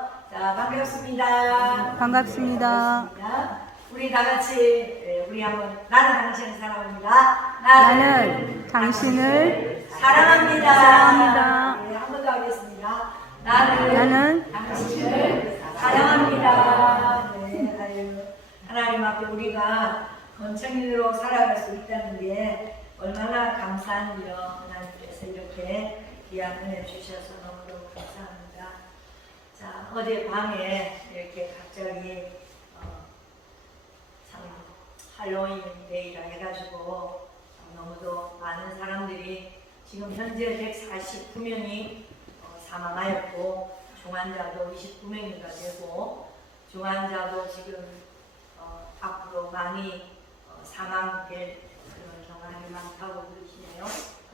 자, 반갑습니다. 반갑습니다. 우리 다 같이 우리 한번 나는 당신을 사랑합니다. 나는 당신을 사랑합니다. 사랑합니다. 네, 한 번 더 하겠습니다. 나는 나는 당신을 사랑합니다. 네, 아유, 하나님 앞에 우리가 건청인으로 살아갈 수 있다는 게 얼마나 감사한 일이요. 하나님께서 이렇게 귀한 은혜 주셔서 너무너무 감사합니다. 자, 어제 밤에 이렇게 갑자기 참 할로윈 데이라 해가지고 너무도 많은 사람들이 지금 현재 149명이 사망하였고 중환자도 29명이가 되고 중환자도 지금 앞으로 많이 사망될 그런 경향이 많다고 그러시네요.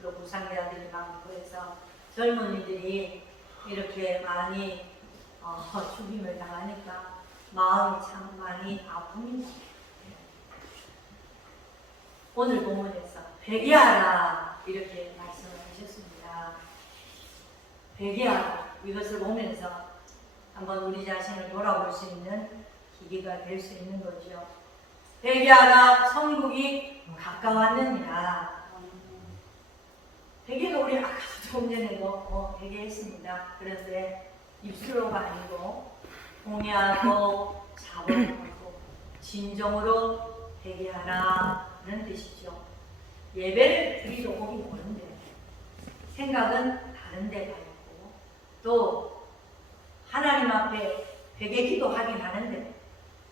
그리고 부상자들이 많고 해서 젊은이들이 이렇게 많이 죽임을 당하니까 마음이 참 많이 아픕니다. 오늘 본문에서 회개하라 이렇게 말씀을 하셨습니다. 회개하라 이것을 보면서 한번 우리 자신을 돌아볼 수 있는 기회가 될 수 있는 거죠. 회개하라 천국이 가까웠느니라. 회개가 우리 아까 조금 전에도 회개했습니다. 그런데 입술로가 아니고 공의하고 자복하고 진정으로 회개하라는 뜻이죠. 예배를 드리러 오긴 오는데 생각은 다른 데 가 있고 또 하나님 앞에 회개 기도하긴 하는데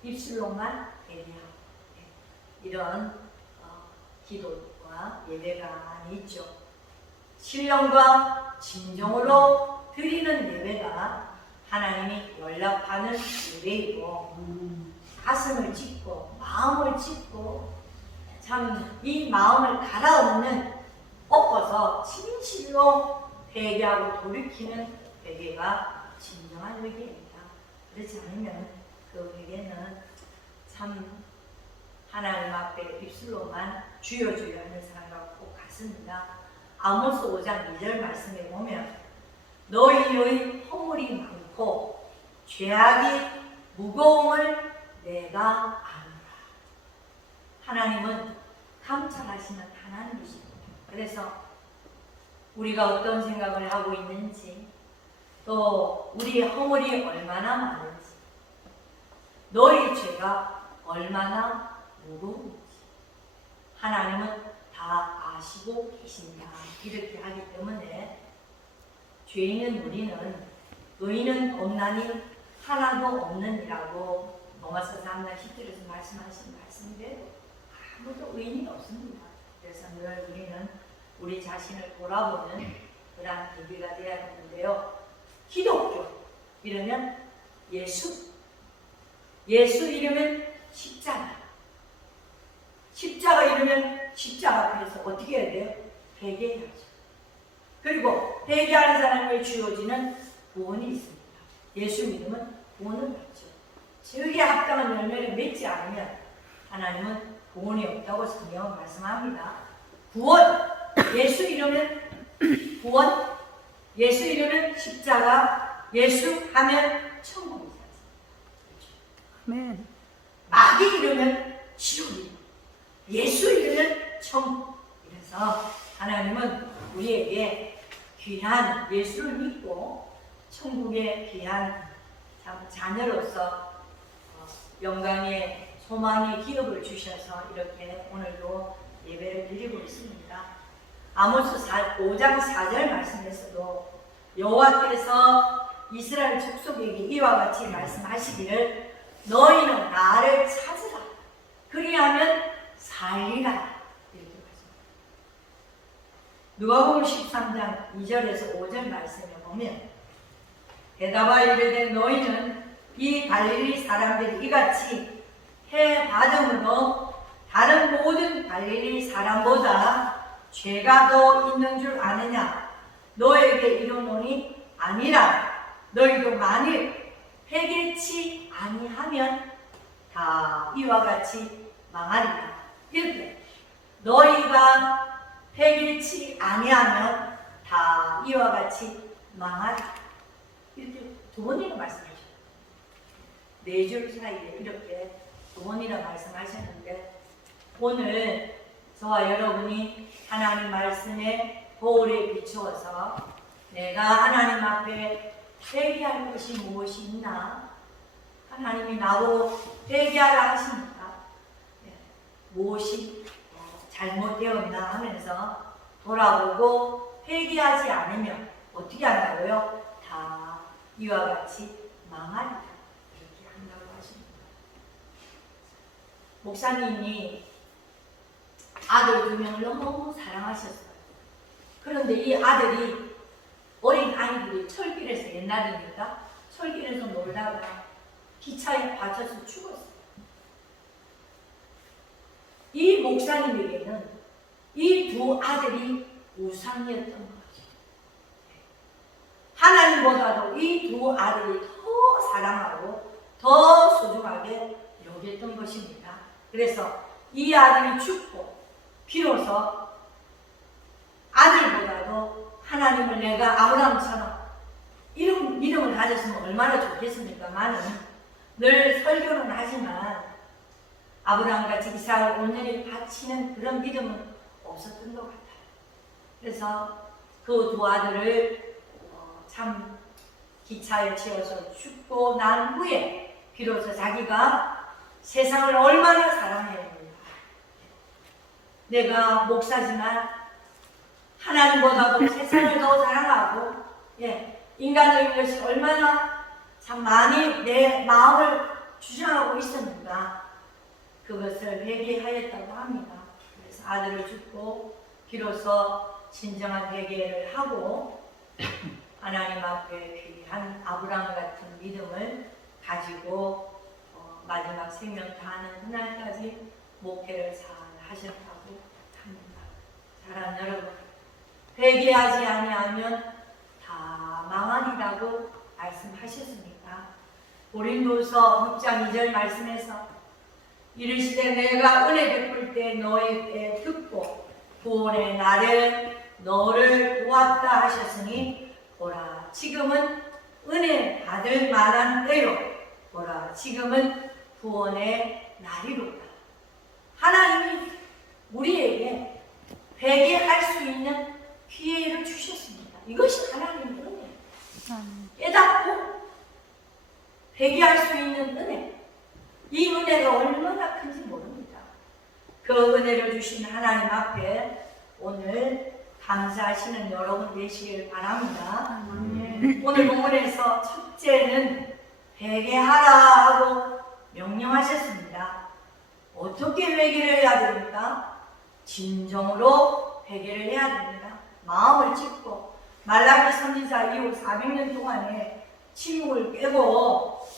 입술로만 회개하고 이런 기도와 예배가 있죠. 신령과 진정으로 드리는 예배가 하나님이 연락하는 예배이고 가슴을 찢고 마음을 찢고 참 이 마음을 갈아엎는 엎어서 진실로 회개하고 돌이키는 회개가 진정한 회개입니다. 그렇지 않으면 그 회개는 참 하나님 앞에 입술로만 주여 주여 하는 사람과 꼭 같습니다. 아모스 5장 2절 말씀에 보면 너희의 허물이 많고 죄악이 무거움을 내가 아노라. 하나님은 감찰하시는 하나님이십니다. 그래서 우리가 어떤 생각을 하고 있는지 또 우리의 허물이 얼마나 많은지 너희 죄가 얼마나 무거운지 하나님은 다 아시고 계신다. 이렇게 하기 때문에 죄 있는 우리는 의인은 없나니 하나도 없느니라고 로마서 3장 10절에서 말씀하신 말씀대로 아무도 의인이 없습니다. 그래서 늘 우리는 우리 자신을 돌아보는 그러한 계기가 되어야 하는데요. 기독교 이러면 예수 이러면 십자가 이러면 십자가 앞에서 어떻게 해야 돼요? 회개해야죠. 그리고 회개하는 사람에게 주어지는 구원이 있습니다. 예수 믿으면 구원을 받죠. 저에게 합당한 열매를 맺지 않으면 하나님은 구원이 없다고 성경은 말씀합니다. 구원, 예수 이러면 구원, 예수 이러면 십자가, 예수 하면 천국이죠. 아멘. 마귀 이러면 지옥이, 예수 이러면 천국. 그래서 하나님은 우리에게 귀한 예수를 믿고 천국의 귀한 자녀로서 영광의 소망의 기업을 주셔서 이렇게 오늘도 예배를 드리고 있습니다. 아모스 5장 4절 말씀에서도 여호와께서 이스라엘 족속에게 이와 같이 말씀하시기를 너희는 나를 찾으라 그리하면 살리라 이렇게 말씀합니다. 누가복음 13장 2절에서 5절 말씀에 보면 대답하여 이르되 너희는 이 갈릴리 사람들이 이같이 해 받음으로 다른 모든 갈릴리 사람보다 죄가 더 있는 줄 아느냐? 너에게 이르노니 아니라 너희도 만일 회개치 아니하면 다 이와 같이 망하리라. 이렇게 너희가 회개치 아니하면 다 이와 같이 망하리라. 이렇게 두 번이나 말씀하셨어요. 네 줄 사이에 이렇게 두 번이나 말씀하셨는데, 오늘 저와 여러분이 하나님 말씀에 거울에 비추어서 내가 하나님 앞에 회개할 것이 무엇이 있나? 하나님이 나보고 회개하라 하십니까? 무엇이 잘못되었나 하면서 돌아보고 회개하지 않으면 어떻게 한다고요? 다 이와 같이 망한다, 이렇게 한다고 하십니다. 목사님이 아들 2명을 너무 사랑하셨어요. 그런데 이 아들이, 어린 아이들이 철길에서, 옛날이니까 철길에서 놀다가 기차에 받쳐서 죽었어요. 이 목사님에게는 이 두 아들이 우상이었던 거죠. 하나님보다도 이 두 아들이 더 사랑하고 더 소중하게 여겼던 것입니다. 그래서 이 아들이 죽고 비로소 아들보다도 하나님을, 내가 아브라함처럼 이런 믿음을 가졌으면 얼마나 좋겠습니까만은, 늘 설교는 하지만 아브라함같이 이삭을 온전히 바치는 그런 믿음은 없었던 것 같아요. 그래서 그 두 아들을 참 기차에 치여서 죽고 난 후에 비로소 자기가 세상을 얼마나 사랑했는가, 내가 목사지만 하나님보다도 세상을 더 사랑하고, 인간적인 것이 얼마나 참 많이 내 마음을 주장하고 있었는가, 그것을 회개하였다고 합니다. 그래서 아들을 죽고 비로소 진정한 회개를 하고 하나님 앞에 귀한 아브라함 같은 믿음을 가지고 마지막 생명 다하는 그날까지 목회를 잘 하셨다고 합니다. 사랑하는 여러분, 회개하지 아니하면 다 망하리라고 말씀하셨습니다. 고린도서 6장 2절 말씀에서 이르시되 내가 은혜 베풀 때 너에게 듣고 구원의 날에 너를 보았다 하셨으니, 보라 지금은 은혜 받을 만한 때요, 보라 지금은 구원의 날이로다. 하나님이 우리에게 회개할 수 있는 기회를 주셨습니다. 이것이 하나님의 은혜. 깨닫고 회개할 수 있는 은혜. 이 은혜가 얼마나 큰지 모릅니다. 그 은혜를 주신 하나님 앞에 오늘 감사하시는 여러분 되시길 바랍니다. 오늘 본문에서 첫째는 회개하라 하고 명령하셨습니다. 어떻게 회개를 해야 됩니까? 진정으로 회개를 해야 됩니다. 마음을 찢고, 말라기 선지자 이후 400년 동안에 침묵을 깨고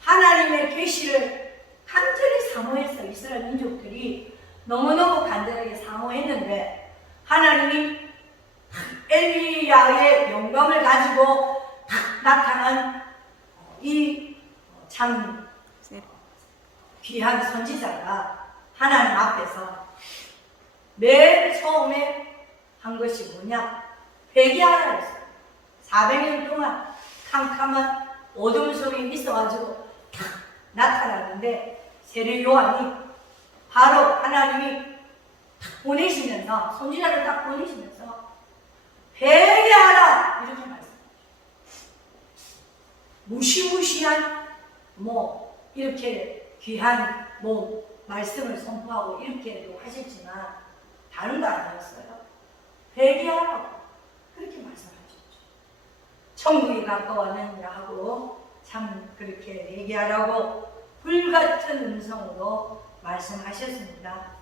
하나님의 계시를 간절히 사모해서 이스라엘 민족들이 너무너무 간절하게 사모했는데, 하나님이 엘리야의 영광을 가지고 나타난 이 참 귀한 선지자가 하나님 앞에서 맨 처음에 한 것이 뭐냐? 회개하라 했어요. 400년 동안 캄캄한 어둠 속에 있어가지고 나타났는데, 세례 요한이 바로 하나님이 보내시면서, 선지자를 딱 보내시면서 회개하라 이렇게 말씀하셨어요. 무시무시한 이렇게 귀한 말씀을 선포하고 이렇게도 하셨지만 다른 거 아니었어요. 회개하라고 그렇게 말씀하셨죠. 천국이 가까웠느니라 하고 참 그렇게 회개하라고 불같은 음성으로 말씀하셨습니다.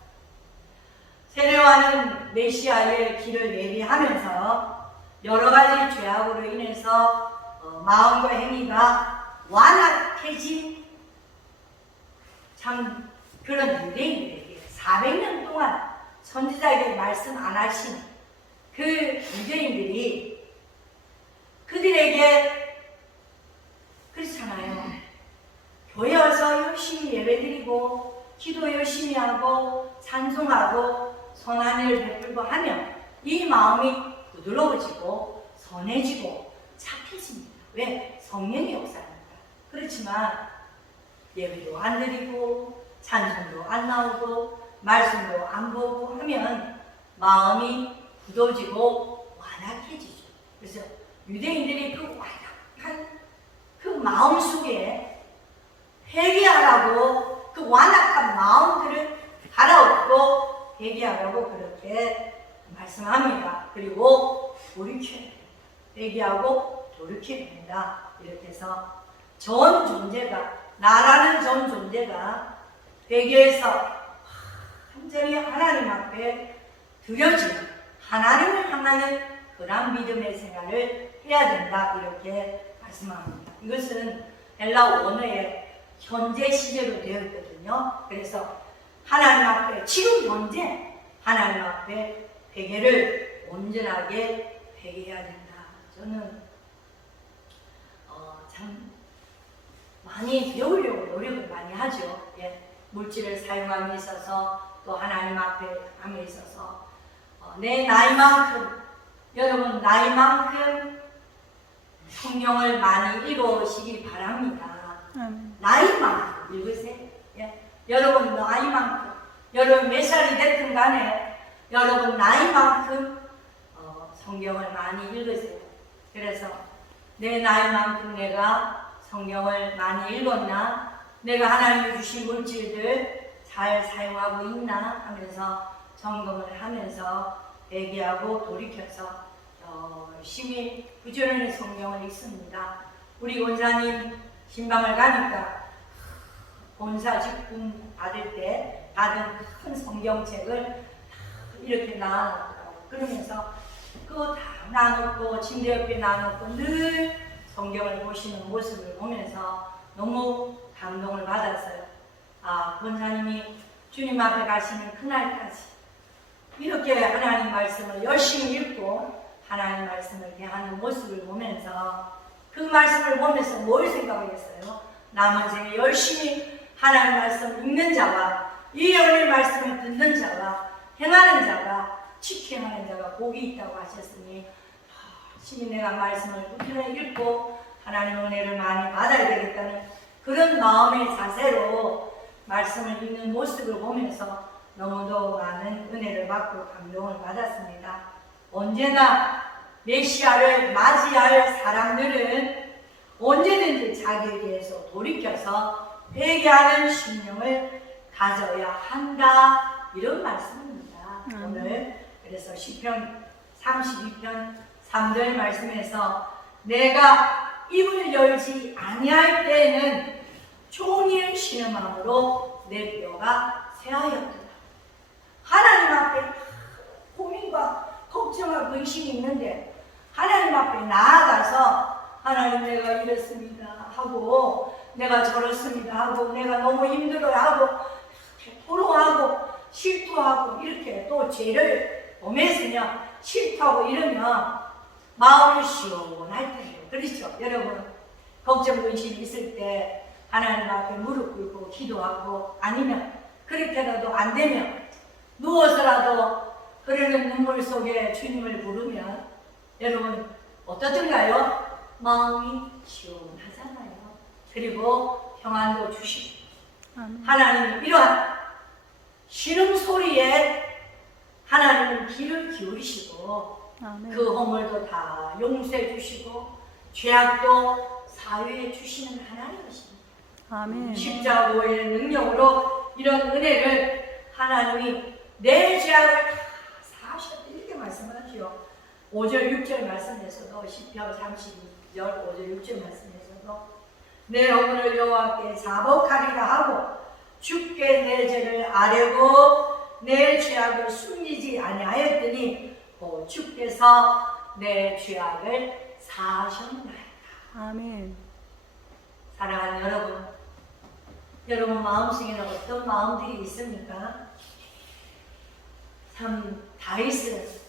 세례요한은 메시아의 길을 예비하면서 여러 가지 죄악으로 인해서 마음과 행위가 완악해진 참 그런 유대인들에게 400년 동안 선지자에게 말씀 안 하신 그 유대인들이 그들에게 그렇잖아요. 교회 와서 열심히 예배드리고 기도 열심히 하고 찬송하고 선한 일을 베풀고 하면 이 마음이 부드러워지고 선해지고 착해집니다. 왜? 성령의 역사입니다. 그렇지만 예배도 안 드리고 찬송도 안 나오고 말씀도 안 보고 하면 마음이 굳어지고 완악해지죠. 그래서 유대인들이 그 완악한 그 마음 속에 회개하라고, 그 완악한 마음들을 갈아엎고 회개하라고 그렇게 말씀합니다. 그리고 돌이켜야 돼요. 회개하고 돌이켜야 된다. 이렇게 해서 전 존재가, 나라는 전 존재가 회개해서 완전히 하나님 앞에 드려지는, 하나님을 향하는 그런 믿음의 생활을 해야 된다. 이렇게 말씀합니다. 이것은 헬라 원어의 현재 시제로 되어 있거든요. 그래서 하나님 앞에, 지금 현재 하나님 앞에 회개를 온전하게 회개해야 된다. 저는 참 많이 배우려고 노력을 많이 하죠. 예. 물질을 사용함에 있어서, 또 하나님 앞에 함에 있어서 내 나이만큼, 여러분 나이만큼 성경을 많이 읽으시기 바랍니다. 나이만큼 읽으세요. 예. 여러분 나이만큼, 여러분 몇 살이 됐든 간에 여러분 나이만큼 성경을 많이 읽으세요. 그래서 내 나이만큼 내가 성경을 많이 읽었나, 내가 하나님이 주신 물질들 잘 사용하고 있나 하면서 점검을 하면서 회개하고 돌이켜서 열심히 부지런히 성경을 읽습니다. 우리 원사님 신방을 가니까 본사 직분 받을 때 받은 큰 성경책을 이렇게 나눠놓더라고요. 그러면서 그거 다 나눠놓고 침대 옆에 나눠놓고 늘 성경을 보시는 모습을 보면서 너무 감동을 받았어요. 아, 권사님이 주님 앞에 가시는 그날까지 이렇게 하나님 말씀을 열심히 읽고 하나님 말씀을 대하는 모습을 보면서, 그 말씀을 보면서 뭘 생각하겠어요? 남은 생에 열심히 하나님 말씀 읽는 자와 이 은혜 말씀을 듣는 자와 행하는 자가, 지켜하는 자가 복이 있다고 하셨으니 열심히 내가 말씀을 부지런히 읽고 하나님 은혜를 많이 받아야 되겠다는 그런 마음의 자세로 말씀을 읽는 모습을 보면서 너무도 많은 은혜를 받고 감동을 받았습니다. 언제나 메시아를 맞이할 사람들은 언제든지 자기에 대해서 돌이켜서 회개하는 심령을 가져야 한다. 이런 말씀입니다. 오늘 그래서 시편 32편 3절 말씀에서 내가 입을 열지 아니할 때에는 종일 신음함으로 내 뼈가 쇠하였더라. 하나님 앞에 고민과 걱정과 근심이 있는데 하나님 앞에 나아가서 하나님 내가 이렇습니다 하고, 내가 저렇습니다 하고, 내가 너무 힘들어요 하고, 토로하고 실토하고 이렇게 또 죄를 범했으며 실토하고 이러면 마음이 시원할 때예요. 그렇죠? 여러분 걱정 근심이 있을 때 하나님 앞에 무릎 꿇고 기도하고, 아니면 그렇게라도 안 되면 누워서라도 흐르는 눈물 속에 주님을 부르면 여러분 어떻든가요? 마음이 시원하잖아요. 그리고 평안도 주시고, 하나님 이러한 신음소리에 하나님은 귀를 기울이시고 그 허물도 다 용서해 주시고 죄악도 사유해 주시는 하나님이십니다. 아멘. 십자고의 능력으로 이런 은혜를 하나님이 내 죄악을 다 사하셨다 이렇게 말씀하죠. 5절 6절 말씀에서도 시편 32절 5절 6절 말씀에서도 내 허물을 여호와께 자복하리라 하고 주께 내 죄를 아뢰고 내 죄악을 숨기지 아니하였더니 주께서 내 죄악을 사하셨나이다. 아멘. 사랑하는 여러분, 여러분 마음속에는 어떤 마음들이 있습니까? 참 다윗은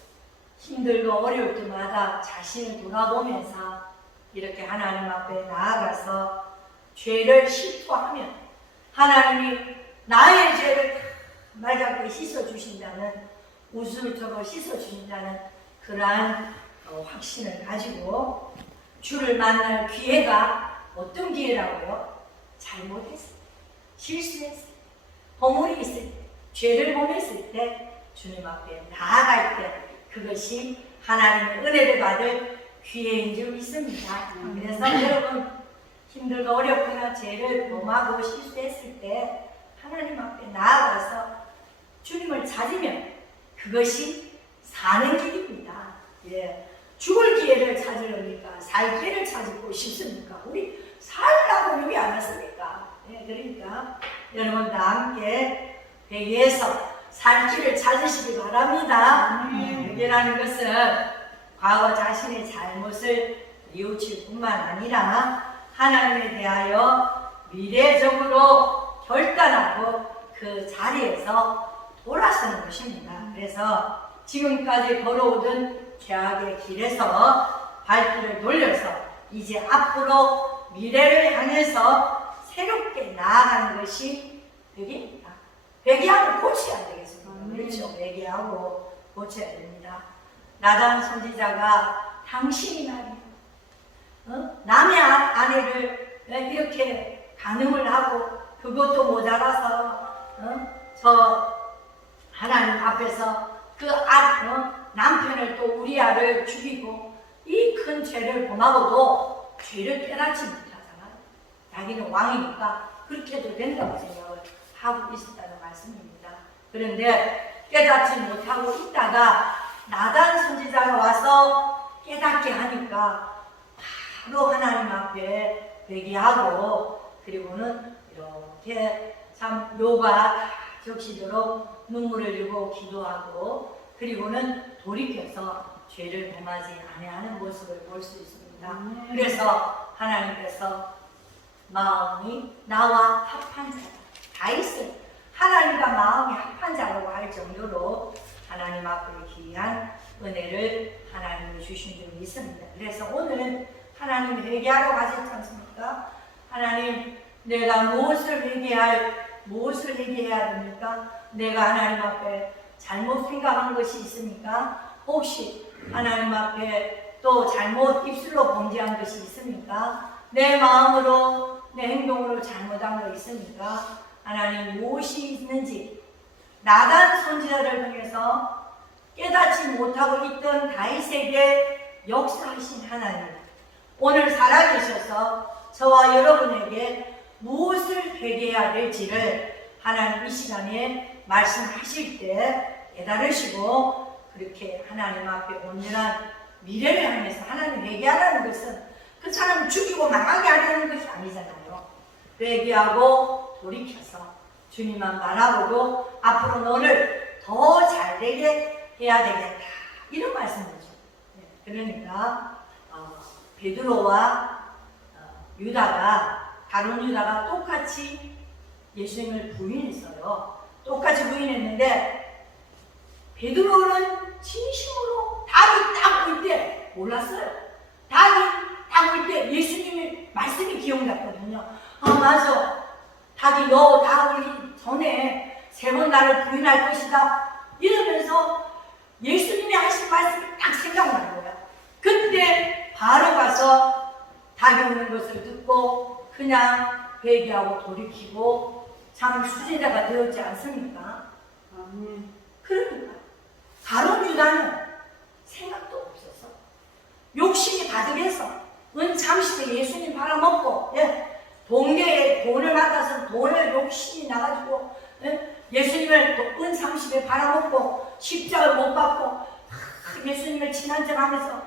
힘들고 어려울 때마다 자신을 돌아보면서 이렇게 하나님 앞에 나아가서 죄를 실토하면 하나님이 나의 죄를 말같이 씻어주신다는, 우슬처럼 씻어주신다는 그러한 확신을 가지고 주를 만날 기회가 어떤 기회라고요? 잘못했어요. 실수했을 때, 허물이 있을 때, 죄를 범했을 때, 주님 앞에 나아갈 때 그것이 하나님의 은혜를 받을 기회인 줄 믿습니다. 그래서 여러분 힘들고 어렵거나 죄를 범하고 실수했을 때 하나님 앞에 나아가서 주님을 찾으면 그것이 사는 길입니다. 예. 죽을 기회를 찾으려니까 살 기회를 찾고 싶습니까? 우리 살라고 여기 안 왔습니까? 예, 그러니까 여러분 다 함께 회개해서 살 길을 찾으시기 바랍니다. 회개라는 것은 과거 자신의 잘못을 뉘우칠 뿐만 아니라 하나님에 대하여 미래적으로 결단하고 그 자리에서 돌아서는 것입니다. 그래서 지금까지 걸어오던 죄악의 길에서 발길을 돌려서 이제 앞으로 미래를 향해서 새롭게 나아가는 것이 회개입니다. 회개하고 고쳐야 되겠습니다. 그렇죠. 회개하고 고쳐야 됩니다. 나단 선지자가 당신이 말이야. 남의 아내를 이렇게 간음을 하고 그것도 모자라서 저 하나님 앞에서 그 남편을 또 우리아를 죽이고 이 큰 죄를 범하고도 죄를 깨닫지 못하잖아요. 자기는 왕이니까 그렇게 해도 된다고 생각을 하고 있었다는 말씀입니다. 그런데 깨닫지 못하고 있다가 나단 선지자가 와서 깨닫게 하니까 바로 하나님 앞에 회개하고 그리고는 이렇게 참 묘가 적시도록 눈물을 흘리고 기도하고 그리고는 돌이켜서 죄를 범하지 아니하는 모습을 볼 수 있습니다. 그래서 하나님께서 마음이 나와 합한 자다. 다윗은 하나님과 마음이 합한 자라고 할 정도로 하나님 앞에 귀한 은혜를 하나님이 주신 줄 믿습니다. 그래서 오늘은 하나님 회개하러 가셨지 않습니까? 하나님 내가 무엇을 회개해야 됩니까? 내가 하나님 앞에 잘못 생각한 것이 있습니까? 혹시 하나님 앞에 또 잘못 입술로 범죄한 것이 있습니까? 내 마음으로 내 행동으로 잘못한 거 있습니까? 하나님 무엇이 있는지 나단 선지자를 통해서 깨닫지 못하고 있던 다윗에게 역사하신 하나님 오늘 살아계셔서 저와 여러분에게 무엇을 회개해야 될지를 하나님 이 시간에 말씀하실 때 깨달으시고 그렇게 하나님 앞에 온전한 미래를 향해서 하나님 회개하라는 것은 그 사람을 죽이고 망하게 하려는 것이 아니잖아요. 회개하고 돌이켜서 주님만 바라보고 앞으로 너를 더 잘되게 해야 되겠다 이런 말씀이죠. 그러니까 베드로와 다른 유다가 똑같이 예수님을 부인했어요. 똑같이 부인했는데 베드로는 진심으로 닭이 딱 올 때 몰랐어요. 닭이 딱 올 때 예수님의 말씀이 기억났거든요. 아 맞아. 닭이 너 닭 올기 전에 3번 나를 부인할 것이다. 이러면서 예수님이 하신 말씀이 딱 생각나는 거야. 그때 바로 가서 닭이 오는 것을 듣고 그냥 회개하고 돌이키고 참 수제자가 되었지 않습니까? 그러니까 가룟 유다는 생각도 없었어. 욕심이 가득해서 잠시도 예수님 팔아먹고 동네에 돈을 받아서 돈을 욕심이 나가지고 예수님을 은30에 팔아먹고 십자가를 못 받고 예수님을 친한 척 하면서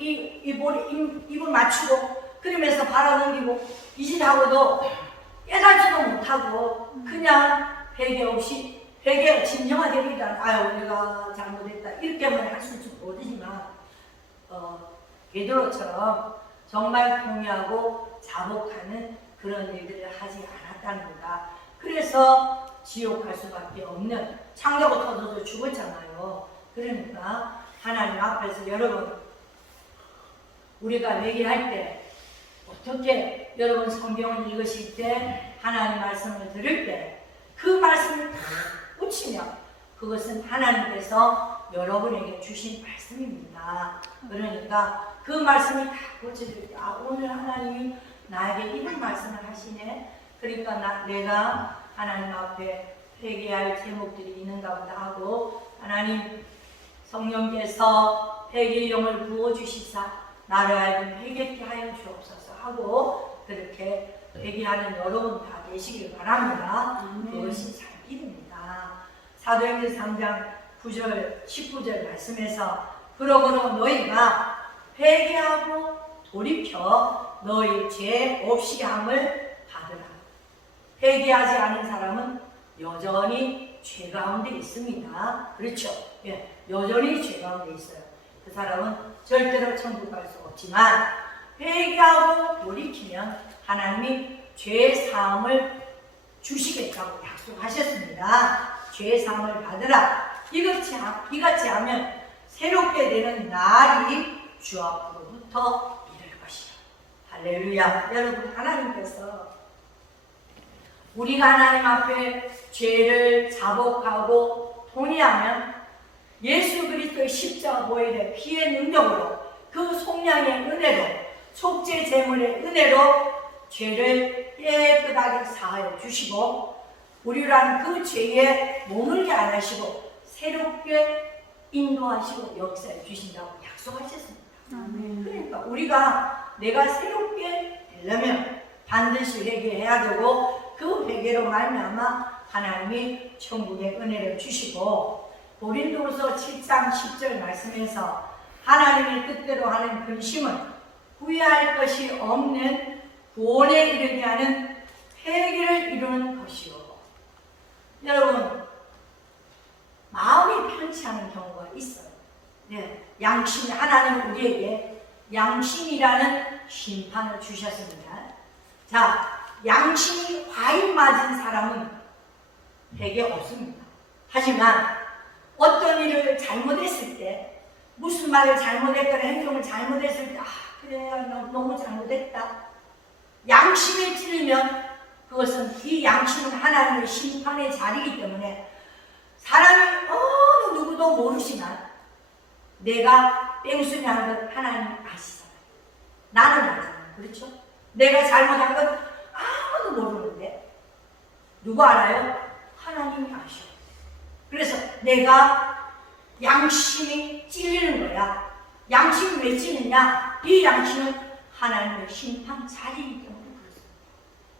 입을 맞추고 그러면서 팔아넘기고 이 짓하고도 깨닫지도 못하고 그냥 회개 없이 회개가 진정화되기도 아유 내가 잘못했다 이렇게만 할 수 모르지만 베드로처럼 정말 동의하고 자복하는 그런 일들을 하지 않았다는 거다. 그래서 지옥 갈 수밖에 없는 창자고 터져서 죽었잖아요. 그러니까 하나님 앞에서 여러분 우리가 회개할 때 어떻게 여러분 성경을 읽으실 때 하나님 말씀을 들을 때 그 말씀을 다 붙이면 그것은 하나님께서 여러분에게 주신 말씀입니다. 그러니까 그 말씀을 다 붙여줄 때 오늘 하나님이 나에게 이런 말씀을 하시네. 그러니까 내가 하나님 앞에 회개할 제목들이 있는가 보다 하고, 하나님 성령께서 회개의 영을 부어주시사 나를 하여금 회개케 하여 주옵소서 하고, 그렇게 회개하는 여러분 다 되시길 바랍니다. 그것이 잘 믿습니다. 사도행전 3장 9절 19절 말씀에서 그러므로 너희가 회개하고 돌이켜 너희 죄 없이 함을 받으라. 회개하지 않은 사람은 여전히 죄 가운데 있습니다. 그렇죠? 예, 여전히 죄 가운데 있어요. 그 사람은 절대로 천국 갈 수 없지만 회개하고 돌이키면 하나님이 죄 사함을 주시겠다고 약속하셨습니다. 죄 사함을 받으라. 이같이 하면 새롭게 되는 날이 주 앞으로부터 이를 것이다. 할렐루야. 여러분, 하나님께서 우리가 하나님 앞에 죄를 자복하고 통회하면 예수 그리스도의 십자가 보혈의 피의 능력으로, 그 속량의 은혜로, 속죄 제물의 은혜로 죄를 깨끗하게 사하여 주시고, 우리란 그 죄에 머물게 안 하시고 새롭게 인도하시고 역사해 주신다고 약속하셨습니다. 그러니까 우리가 내가 새롭게 되려면 반드시 회개해야 되고, 그 회개로 말미암아 하나님이 천국의 은혜를 주시고, 고린도후서 7장 10절 말씀에서 하나님의 뜻대로 하는 근심은 후회할 것이 없는 구원에 이르게 하는 회개를 이루는 것이요. 여러분, 마음이 편치 않은 경우가 있어요. 네, 양심, 하나님 우리에게 양심이라는 심판을 주셨습니다. 자, 양심이 과잉 맞은 사람은 회개 없습니다. 하지만 어떤 일을 잘못했을 때, 무슨 말을 잘못했거나 행동을 잘못했을 때, 그래, 너무 잘못했다. 양심에 찔리면 그것은, 이 양심은 하나님의 심판의 자리이기 때문에 사람이 어느 누구도 모르지만 내가 뺑소니 하는 건 하나님 아시잖아요. 나는 알잖아요. 그렇죠? 내가 잘못한 건 아무도 모르는데 누구 알아요? 하나님이 아셔. 그래서 내가 양심이 찔리는 거야. 양심이 왜 찔리냐? 이 양심은 하나님의 심판 자리이기 때문에 그렇습니다.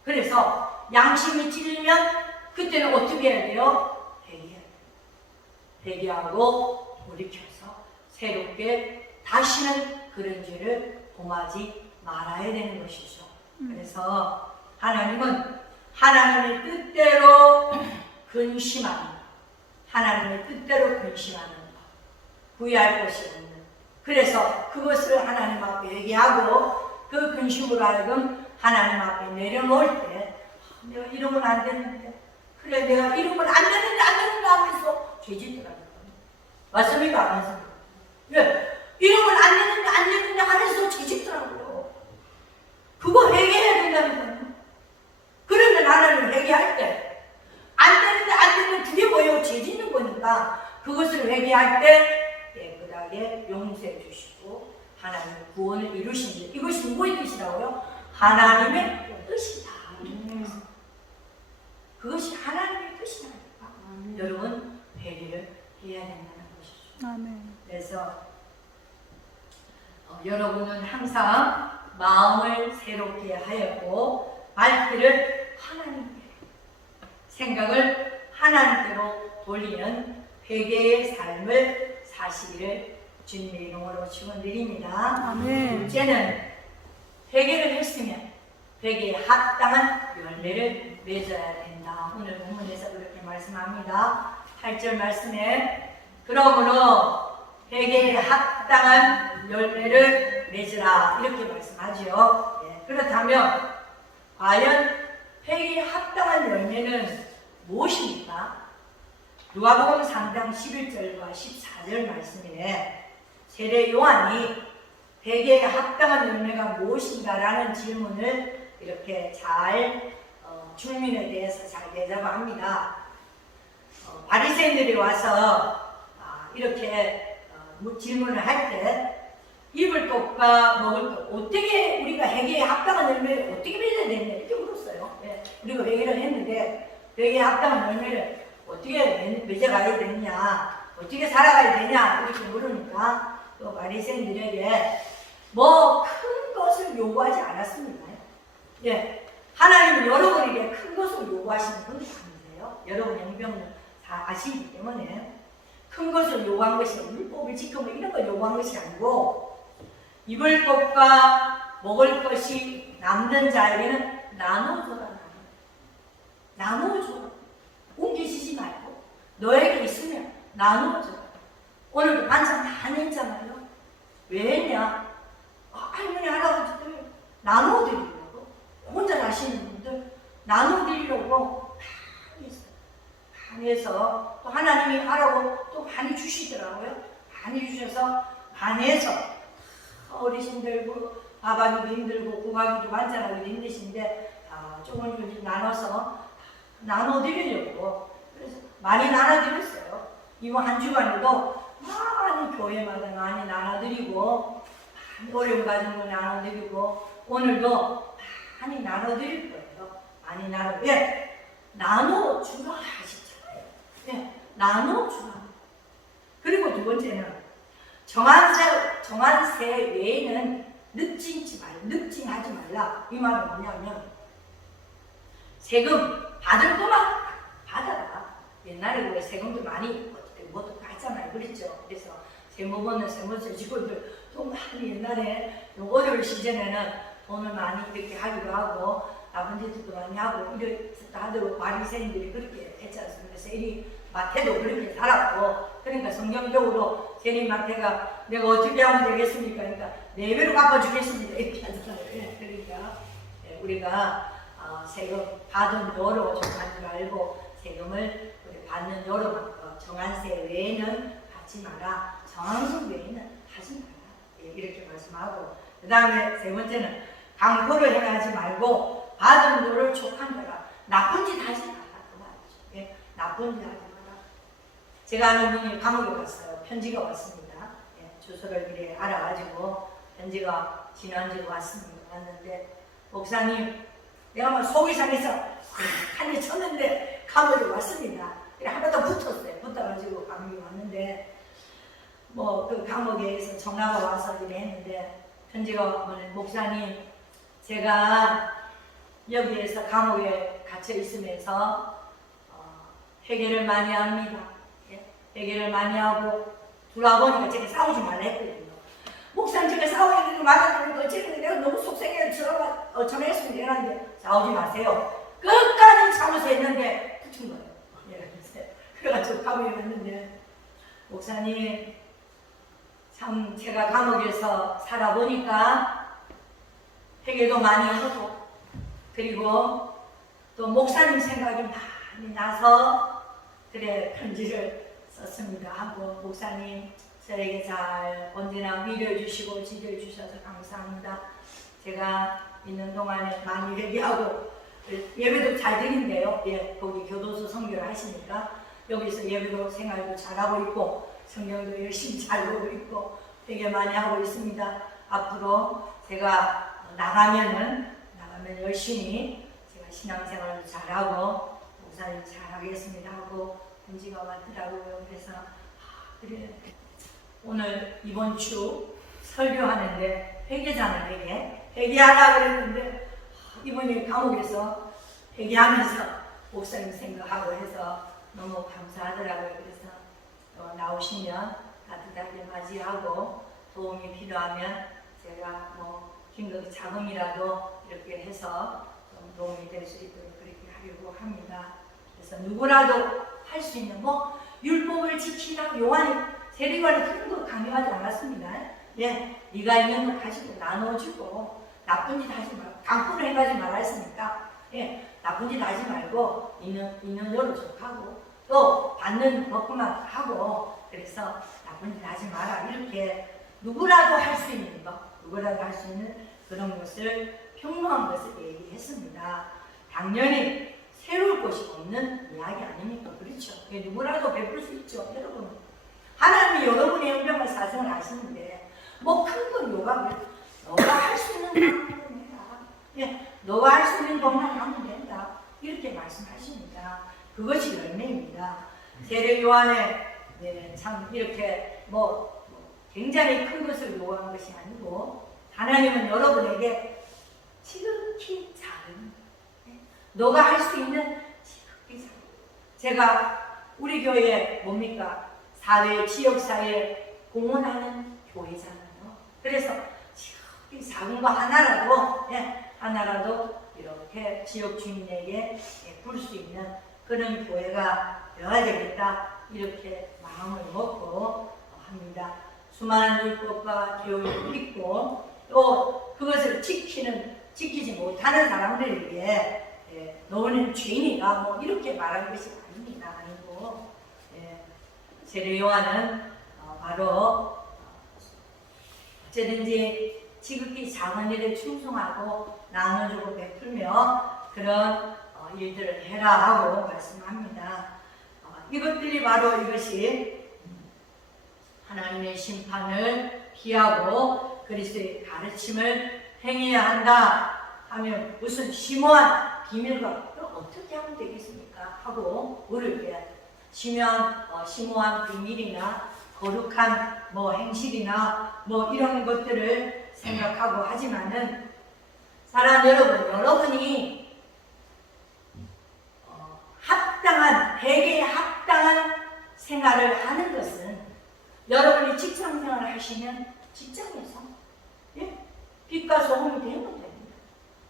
그래서 양심이 찔리면 그때는 어떻게 해야 돼요? 회개해야 돼요. 회개하고 돌이켜서 새롭게 다시는 그런 죄를 범하지 말아야 되는 것이죠. 그래서 하나님은 하나님의 뜻대로 근심하는 것, 하나님의 뜻대로 근심하는 것, 후회할 것이 없는, 그래서 그것을 하나님 앞에 회개하고 그 근심으로 하여금 하나님 앞에 내려놓을 때, 내가 이러면 안 되는데, 그래 내가 이러면 안 되는데 하면서 죄짓더라고요. 맞습니까? 안 맞습니까? 예, 이러면 안 되는데 하면서 죄짓더라고요. 그거 회개해야 된다니까요. 그러면 하나님 회개할 때 안 되는데 그게 뭐예요? 죄짓는 거니까 그것을 회개할 때 깨끗하게 용서해 주시고 하나님의 구원을 이루신다. 이것이 누구의 뜻이라고요? 하나님의 뜻이다. 그것이 하나님의 뜻이라니까. 여러분, 회개를 해야 된다는 것이죠. 아멘. 그래서 여러분은 항상 마음을 새롭게 하였고 발길을 하나님께로, 생각을 하나님께로 돌리는 회개의 삶을 사시기를 주님의 이름으로 축원드립니다. 아멘. 둘째는 회개를 했으면 회개에 합당한 열매를 맺어야 된다. 오늘 본문에서 그렇게 말씀합니다. 8절 말씀에 그러므로 회개에 합당한 열매를 맺으라 이렇게 말씀하죠. 예, 그렇다면 과연 회개에 합당한 열매는 무엇입니까? 누가복음 3장 11절과 14절 말씀에 세례 요한이 회개에 합당한 열매가 무엇인가라는 질문을 이렇게 잘 주민에 대해서 잘 대답합니다. 바리새인들이 와서 이렇게 질문을 할 때 입을 떡과 먹을 떡 어떻게 우리가 회개에 합당한 열매를 어떻게 맺어야 되냐 이렇게 물었어요. 예. 그리고 회개를 했는데 회개 합당 열매를 어떻게 맺어가야 되느냐, 어떻게 살아가야 되냐 이렇게 물으니까 또 바리새인들에게 뭐 큰 것을 요구하지 않았습니다. 예, 하나님은 여러분에게 큰 것을 요구하시는 분이 아니세요. 여러분의 행병을 다 아시기 때문에 큰 것을 요구한 것이 율법을 지키고 이런 걸 요구한 것이 아니고 입을 것과 먹을 것이 남는 자에게는 나눠줘라. 나눠줘라. 옮기시지 말고 너에게 있으면 나눠줘라. 오늘도 반찬 다 냈잖아요. 왜 했냐? 할머니 할아버지들 나눠드리려고, 혼자 사시는 분들 나눠드리려고 많이 해서 또 하나님이 하라고 또 많이 주시더라고요. 많이 주셔서 많이 해서 어르신들 밥하기도 힘들고 국하기도 반찬하기도 힘드신데 조금씩 나눠서 나눠드리려고, 그래서 많이 나눠드렸어요. 이번 한 주간에도 많이 교회마다 많이 나눠드리고 많이 어려움 가진 거 나눠드리고 오늘도 많이 나눠드릴 거예요. 많이 왜? 나눠주라 하시잖아요. 네, 나눠주라. 그리고 두 번째는 정한 새 외에는 늑증하지 말라. 이 말은 뭐냐면 세금 받을 것만 받아라. 옛날에 왜 세금도 많이 뭐도 하잖아요. 그랬죠. 그래서 세무번은 세무서 직원들 또 많이 옛날에 어려울 시즌에는 돈을 많이 이렇게 하기도 하고 나쁜 짓도 많이 하고 이렇게 다들 바리새인들이 그렇게 했지 않습니까? 세리마태도 그렇게 살았고, 그러니까 성경적으로 세리마태가 내가 어떻게 하면 되겠습니까? 그러니까 4배로 갚아주겠습니다 이렇게 하잖아요. 그러니까 우리가 세금 받은 여로 정하지 말고 세금을 받는 여로 정한세 외에는 받지 마라. 정한세 외에는 하지 마라. 이렇게 말씀하고, 그 다음에 세 번째는 강포를 행하지 말고 받은 도를 촉한다라. 나쁜 짓 하지 마라. 그 말이죠. 예, 나쁜 짓 하지 마라. 제가 아는 분이 감옥에 갔어요. 편지가 왔습니다. 예, 주소를 미리 알아가지고 편지가 지난주에 왔습니다. 왔는데 목사님, 내가 막 속이 상해서 한 대 쳤는데 감옥에 왔습니다. 한 번 더 붙었어요. 붙어가지고 감옥에 왔는데 그 감옥에서 전화가 와서 이래 했는데 편지가 오면 목사님, 제가 여기에서 감옥에 갇혀 있으면서 회개를 많이 합니다. 예? 회개를 많이 하고 들어와보니까 제가 싸우지 말라 했거든요. 목사님, 제가 싸워야 되는 거 맞았는데 어쨌든 내가 너무 속상해서 전화했으면 되는데 싸우지 마세요. 끝까지 참으서 했는데 붙은 거예요. 예, 그래가지고 감옥에 갔는데 목사님, 참 제가 감옥에서 살아보니까 회개도 많이 하고 그리고 또 목사님 생각이 많이 나서 그래 편지를 썼습니다 하고, 목사님 저에게 잘 언제나 위로해 주시고 지도해 주셔서 감사합니다. 제가 있는 동안에 많이 회개하고 예배도 잘 드린대요. 예, 거기 교도소 선교를 하시니까 여기서 예배도 생활도 잘하고 있고 성경도 열심히 잘 보고 있고 되게 많이 하고 있습니다. 앞으로 제가 나가면 열심히 제가 신앙생활도 잘하고 목사님 잘하겠습니다 하고 편지가 왔더라고요. 그래서 그래, 오늘 이번 주 설교하는데 회개잖아요. 회개하라 그랬는데 이번에 감옥에서 회개하면서 목사님 생각하고 해서 너무 감사하더라고요. 그래서 나오시면 따뜻하게 맞이하고 도움이 필요하면 제가 긴급히 자금이라도 이렇게 해서 좀 도움이 될 수 있도록 그렇게 하려고 합니다. 그래서 누구라도 할 수 있는 율법을 지키라. 요한이 세리관이 그런 거 강요하지 않았습니다. 예, 네가 있는 거 가지고 나눠주고 나쁜 짓 하지 말고 강포를 해가지 말라 했으니까 예, 나쁜 짓 하지 말고 있는 여로 족하고 또 받는 것만 하고, 그래서 나쁜 짓 하지 마라. 이렇게 누구라도 할 수 있는 것, 누구라도 할 수 있는 그런 것을 평범한 것을 얘기했습니다. 당연히 새로울 것이 없는 이야기 아닙니까? 그렇죠? 누구라도 베풀 수 있죠. 여러분, 하나님이 여러분의 영병을 사정을 아시는데 큰 건 너가 할 수 있는 것만 해라. 예, 너가 할 수 있는 것만 하면 돼. 말씀하십니다. 그것이 열매입니다. 세례 요한에 참 이렇게 굉장히 큰 것을 요구한 것이 아니고, 하나님은 여러분에게 지극히 작은, 너가 할 수 있는 지극히 작은, 제가 우리 교회 뭡니까? 사회, 지역사회에 공헌하는 교회잖아요. 그래서 지극히 작은 거 하나라도 이렇게 지역 주민에게 베풀 수 있는 그런 교회가 되어야 되겠다, 이렇게 마음을 먹고 합니다. 수많은 율법과 교훈을 읽고 또 그것을 지키지 못하는 사람들에게 너는 죄인이다 이렇게 말하는 것이 아닙니다. 아니고, 세례 요한은 바로 어쨌든지 지극히 작은 일에 충성하고 나눠주고 베풀며 그런 일들을 해라 하고 말씀합니다. 이것들이 바로 이것이 하나님의 심판을 피하고 그리스도의 가르침을 행해야 한다 하면 무슨 심오한 비밀과 어떻게 하면 되겠습니까? 하고 물을 때 심오한 비밀이나 거룩한 행실이나 이런 것들을 생각하고 하지만은, 사랑 여러분이 회개에 합당한 생활을 하는 것은, 여러분이 직장 생활을 하시면 직장에서 빛과 소금이 되면 됩니다.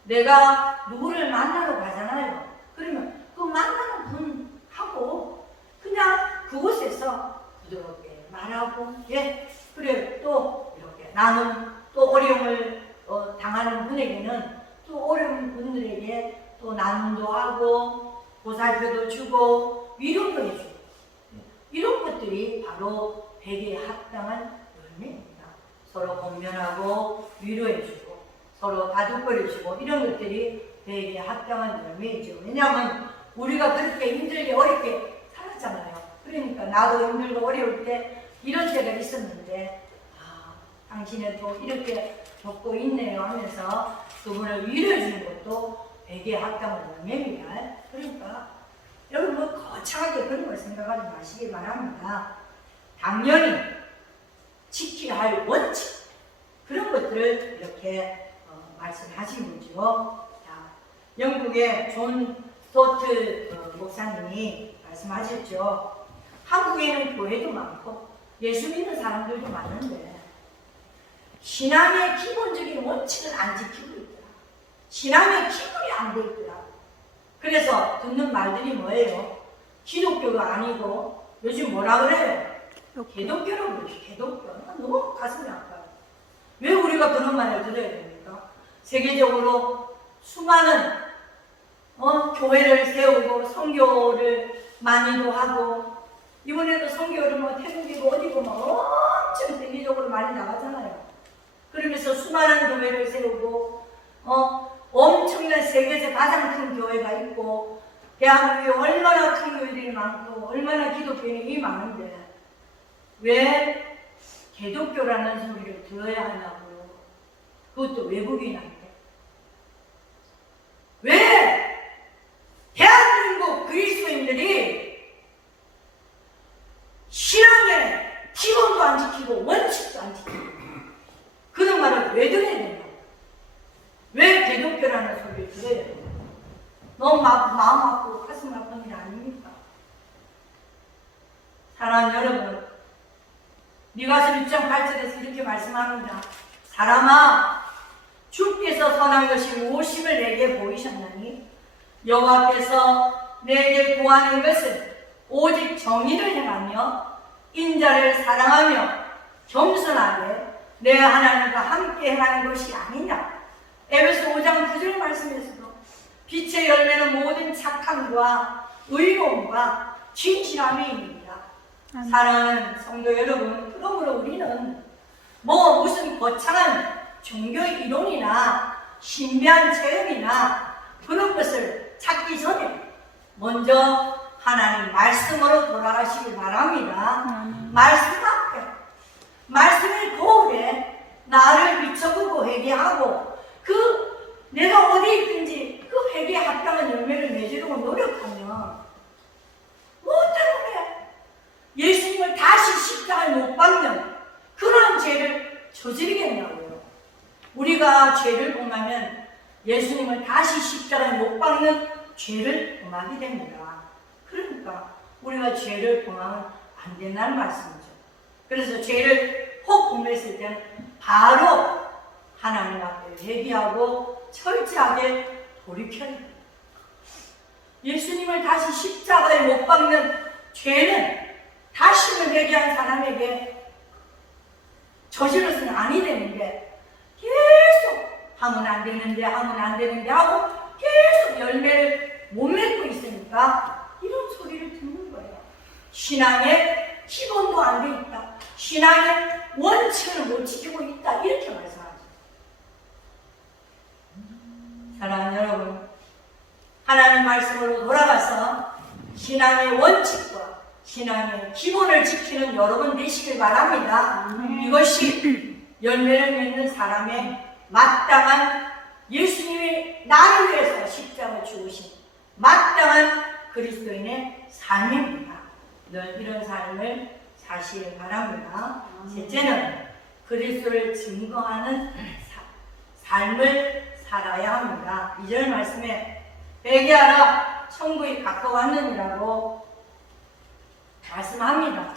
내가 누구를 만나러 가잖아요. 그러면 그 만나는 분하고 그냥 그곳에서 부드럽게 말하고, 그래 또 이렇게 또 어려움을 당하는 분에게는 또 어려운 분들에게 또 나눔도 하고 보살펴도 주고 위로도 해주고, 이런 것들이 바로 회개에 합당한 열매입니다. 서로 권면하고 위로해주고 서로 다독거려주고 이런 것들이 회개에 합당한 열매이죠. 왜냐하면 우리가 그렇게 힘들게 어렵게 살았잖아요. 그러니까 나도 힘들고 어려울 때 이런 때가 있었는데, 당신은 또 이렇게 겪고 있네요 하면서 그분을 위로해주는 것도 회개에 합당한 열매입니다. 그러니까 여러분 거창하게 그런 걸 생각하지 마시기 바랍니다. 당연히 지켜야 할 원칙, 그런 것들을 이렇게 말씀하신 거죠. 영국의 존 스토트 목사님이 말씀하셨죠. 한국에는 교회도 많고 예수 믿는 사람들도 많은데 신앙의 기본적인 원칙을 안 지키고 있더라. 신앙의 기본이 안 돼 있더라. 그래서 듣는 말들이 뭐예요? 기독교가 아니고 요즘 뭐라 그래요? 개독교라고 그러죠. 개독교. 너무 가슴이 아파요. 왜 우리가 그런 말을 들어야 됩니까? 세계적으로 수많은 교회를 세우고 선교를 많이도 하고, 이번에도 선교를 태국이고 어디고 엄청 세계적으로 많이 나가잖아요. 그러면서 수많은 교회를 세우고 엄청난 세계에서 가장 큰 교회가 있고, 대한민국에 얼마나 큰 교회들이 많고 얼마나 기독교인이 많은데 왜 개독교라는 소리를 들어야 하냐고요. 그것도 외국인한테. 왜 대한민국 그리스도인들이 신앙의 기본도 안 지키고 원칙도 안 지키고 그런 말을 왜 들어야 되냐? 왜 개독교라는 소리를 들어야 되냐? 너무 마음 아프고 가슴 아픈 일 아닙니까? 사랑하는 여러분, 미가서 6.8절에서 이렇게 말씀합니다. 사람아, 주께서 선한 것이 무엇임을 내게 보이셨나니 여호와께서 내게 구하는 것은 오직 정의를 행하며 인자를 사랑하며 겸손하게 내 하나님과 함께 행하는 것이 아니냐. 에베소 5장 9절 말씀에서도 빛의 열매는 모든 착함과 의로움과 진실함입니다. 사랑하는 성도 여러분, 그러므로 우리는 무슨 거창한 종교 이론이나 신비한 체험이나 그런 것을 찾기 전에 먼저 하나님 말씀으로 돌아가시길 바랍니다. 말씀 앞에, 말씀의 거울에 나를 비춰보고 회개하고 내가 어디 있든지 그 회개에 합당한 열매를 맺으려고 노력하는 우리가 죄를 범하면 예수님을 다시 십자가에 못 박는 죄를 범하게 됩니다. 그러니까 우리가 죄를 범하면 안 된다는 말씀이죠. 그래서 죄를 혹 범했을 때는 바로 하나님 앞에 회개하고 철저하게 돌이켜야 됩니다. 예수님을 다시 십자가에 못 박는 죄는 다시는 회개한 사람에게 저질러서는 아니 되는데 계속 하면 안 되는데 하고 계속 열매를 못 맺고 있으니까 이런 소리를 듣는 거예요. 신앙의 기본도 안 돼 있다. 신앙의 원칙을 못 지키고 있다. 이렇게 말씀하죠. 사랑하는 여러분, 하나님 말씀으로 돌아가서 신앙의 원칙과 신앙의 기본을 지키는 여러분 되시길 바랍니다. 이것이 열매를 맺는 사람의 마땅한 예수님이 나를 위해서 십자가를 죽으신 마땅한 그리스도인의 삶입니다. 늘 이런 삶을 사시길 바랍니다. 셋째는 그리스도를 증거하는 삶을 살아야 합니다. 2절 말씀에 회개하라 천국이 가까웠느니라고 말씀합니다.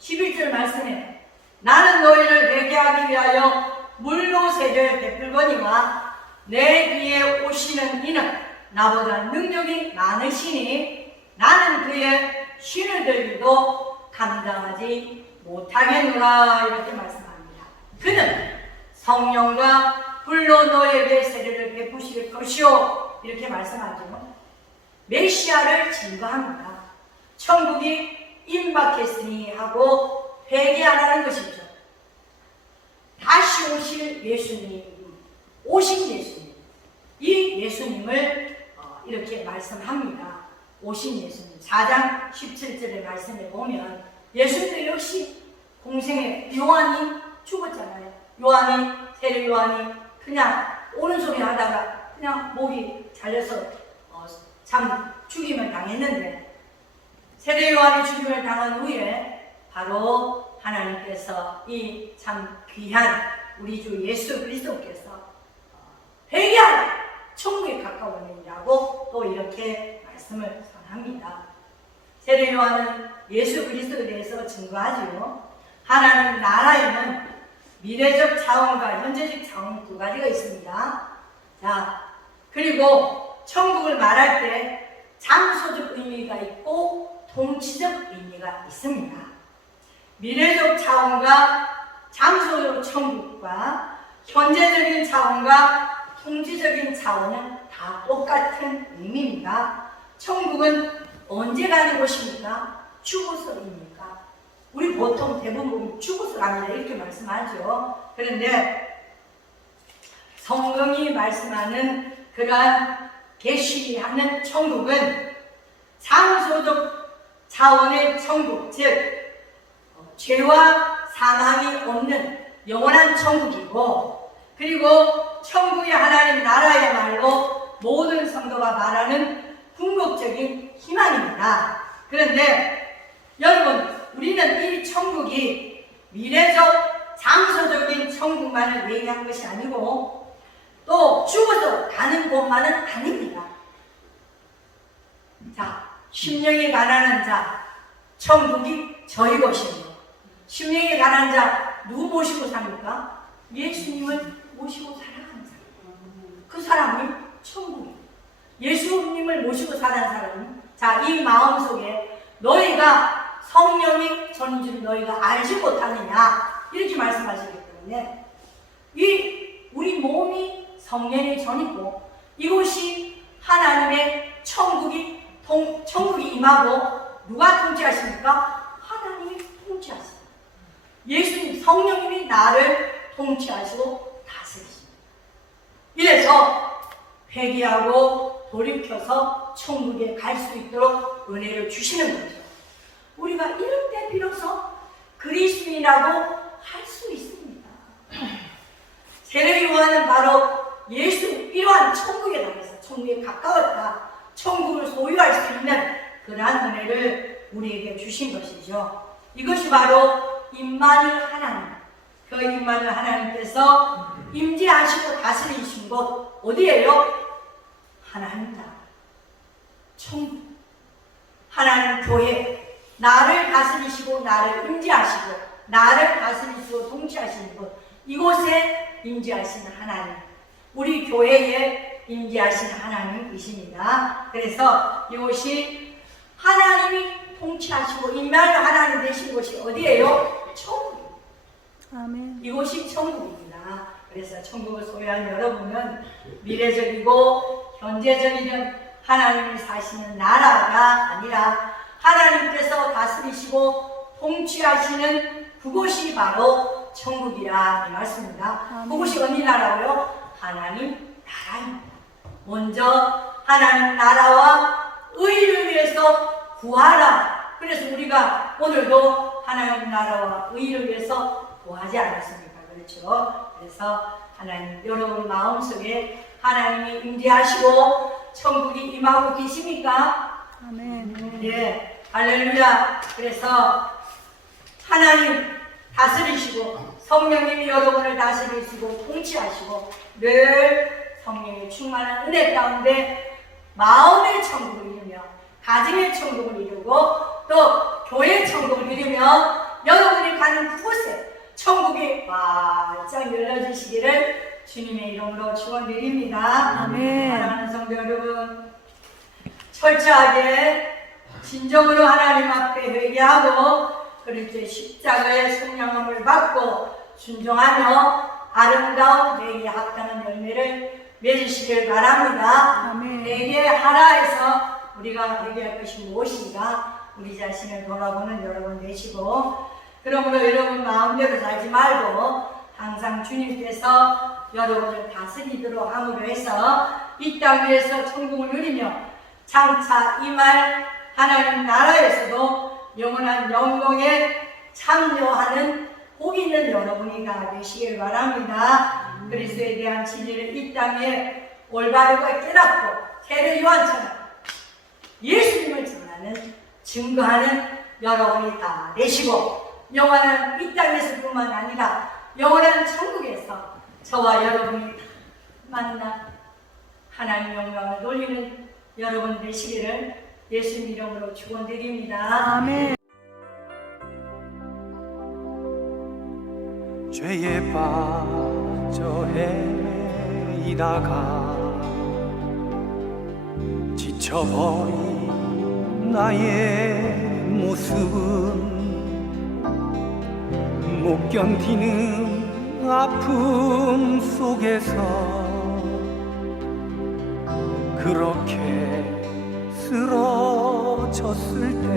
11절 말씀에 나는 너희를 회개하기 위하여 물로 세례를 베풀거니와 내 뒤에 오시는 이는 나보다 능력이 많으시니 나는 그의 신을 들기도 감당하지 못하겠노라. 이렇게 말씀합니다. 그는 성령과 불로 너에게 세례를 베푸실 것이요. 이렇게 말씀하죠. 메시아를 증거합니다. 천국이 임박했으니 하고 회개하라는 것이죠. 다시 오실 예수님, 오신 예수님, 이 예수님을 이렇게 말씀합니다. 오신 예수님, 4장 17절의 말씀에 보면 예수님 역시 공생에 요한이 죽었잖아요. 세례 요한이 그냥 옳은 소리 하다가 그냥 목이 잘려서 참 죽임을 당했는데, 세례 요한이 죽임을 당한 후에 바로 하나님께서 이 참 귀한 우리 주 예수 그리스도께서 회개하라 천국에 가까웠느니라고 또 이렇게 말씀을 전합니다. 세례 요한은 예수 그리스도에 대해서 증거하지요. 하나님 나라에는 미래적 차원과 현재적 차원 두 가지가 있습니다. 자, 그리고 천국을 말할 때 장소적 의미가 있고 통치적 의미가 있습니다. 미래적 차원과 장소적 천국과 현재적인 차원과 통치적인 차원은 다 똑같은 의미입니다. 천국은 언제 가는 곳입니까? 죽어서입니까? 우리 보통 대부분 죽어서 갑니다. 이렇게 말씀하죠. 그런데 성경이 말씀하는 그러한 계시하는 천국은 장소적 차원의 천국, 즉 죄와 사망이 없는 영원한 천국이고, 그리고 천국의 하나님 나라야말로 모든 성도가 말하는 궁극적인 희망입니다. 그런데 여러분, 우리는 이 천국이 미래적 장소적인 천국만을 얘기한 것이 아니고 또 죽어서 가는 곳만은 아닙니다. 자, 심령이 가난한 자, 천국이 저희 것입니다. 심령이 가난한 자 누구 모시고 삽니까? 예수님을 모시고 살아가는 사람. 그 사람이 천국입니다. 예수님을 모시고 살아가는 사람은, 자, 이 마음속에 너희가 성령이 전인 줄 너희가 알지 못하느냐, 이렇게 말씀하시기 때문에 우리 몸이 성령의 전이고 이곳이 하나님의 천국이 임하고 누가 통치하십니까? 하나님이 통치하십니다. 예수님, 성령님이 나를 통치하시고 다스리십니다. 이래서 회개하고 돌이켜서 천국에 갈 수 있도록 은혜를 주시는 거죠. 우리가 이럴 때 비로소 그리스도인이라고 할 수 있습니다. 세례 요한은 바로 예수 이러한 천국에 나가서 천국에 가까웠다, 천국을 소유할 수 있는 그러한 은혜를 우리에게 주신 것이죠. 이것이 바로 임마누엘 하나님, 그 임마누엘 하나님께서 임재하시고 다스리신 곳 어디예요? 하나님 나라, 천국, 하나님 교회, 나를 다스리시고 나를 임재하시고 나를 다스리시고 통치하시는 곳, 이곳에 임재하시는 하나님, 우리 교회에 임재하시는 하나님이십니다. 그래서 이곳이 하나님이 통치하시고 임하는 하나님 되신 곳이 어디예요? 천국. 아멘. 이곳이 천국입니다. 그래서 천국을 소유한 여러분은 미래적이고 현재적이든 하나님이 사시는 나라가 아니라 하나님께서 다스리시고 통치하시는 그곳이 바로 천국이라 이 말씀입니다. 아멘. 그곳이 어디 나라고요? 하나님 나라입니다. 먼저 하나님 나라와 의를 위해서 구하라. 그래서 우리가 오늘도 하나님 나라와 의를 위해서 구하지 않았습니까? 그렇죠? 그래서 하나님 여러분 마음속에 하나님이 임재하시고 천국이 임하고 계십니까? 아멘. 예, 할렐루야. 그래서 하나님 다스리시고 성령님이 여러분을 다스리시고 통치하시고 늘 성령의 충만한 은혜 가운데 마음의 천국을 이루며 가정의 천국을 이루고 또 교회의 천국을 이루며 여러분이 가는 그곳에 천국이 활짝 열려주시기를 주님의 이름으로 축원드립니다. 아멘. 사랑하는 성도 여러분, 철저하게 진정으로 하나님 앞에 회개하고 그리스도의 십자가의 성령함을 받고 순종하며 아름다운 회개에 합당한 열매를 맺으시길 바랍니다. 아멘. 회개하라 해서 우리가 회개할 것이 무엇인가 우리 자신을 돌아보는 여러분 되시고, 그러므로 여러분 마음대로 살지 말고 항상 주님께서 여러분을 다스리도록 함으로 해서 이 땅 위에서 천국을 누리며 장차 임할 하나님 나라에서도 영원한 영광에 참여하는 복 있는 여러분이 다 되시길 바랍니다. 그리스도에 대한 진리를 이 땅에 올바르고 깨닫고 세례 요한처럼 예수님을 전하는 증거하는 여러분이 다 되시고 영원한 이 땅에서뿐만 아니라 영원한 천국에서 저와 여러분이 다 만나 하나님 영광을 돌리는 여러분 되시기를 예수님 이름으로 축원드립니다. 아멘. 죄에 빠져 헤매이다가 지쳐버린 나의 모습은 못 견디는 아픔 속에서 그렇게 쓰러졌을 때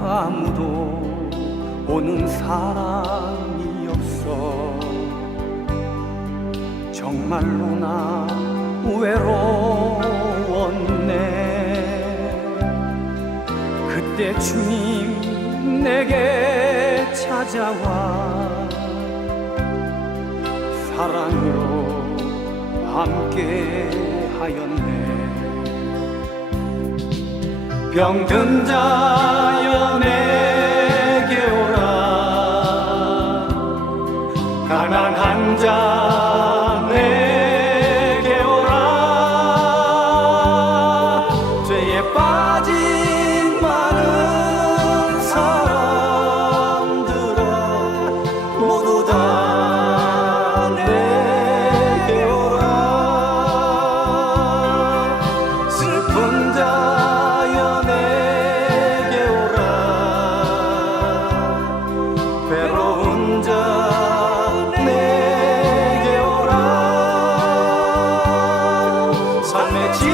아무도 오는 사람이 없어 정말로 나 외로웠네. 그때 주님 내게 찾아와 사랑으로 함께 하였네. 병든 자여 내게 오라. 가난한 자 내게 오라. 죄에 빠진 많은 사람들아 모두 다 내게 오라. 슬픈 자여 내게 오라. 외로운 자 내게 오라. 삶의 질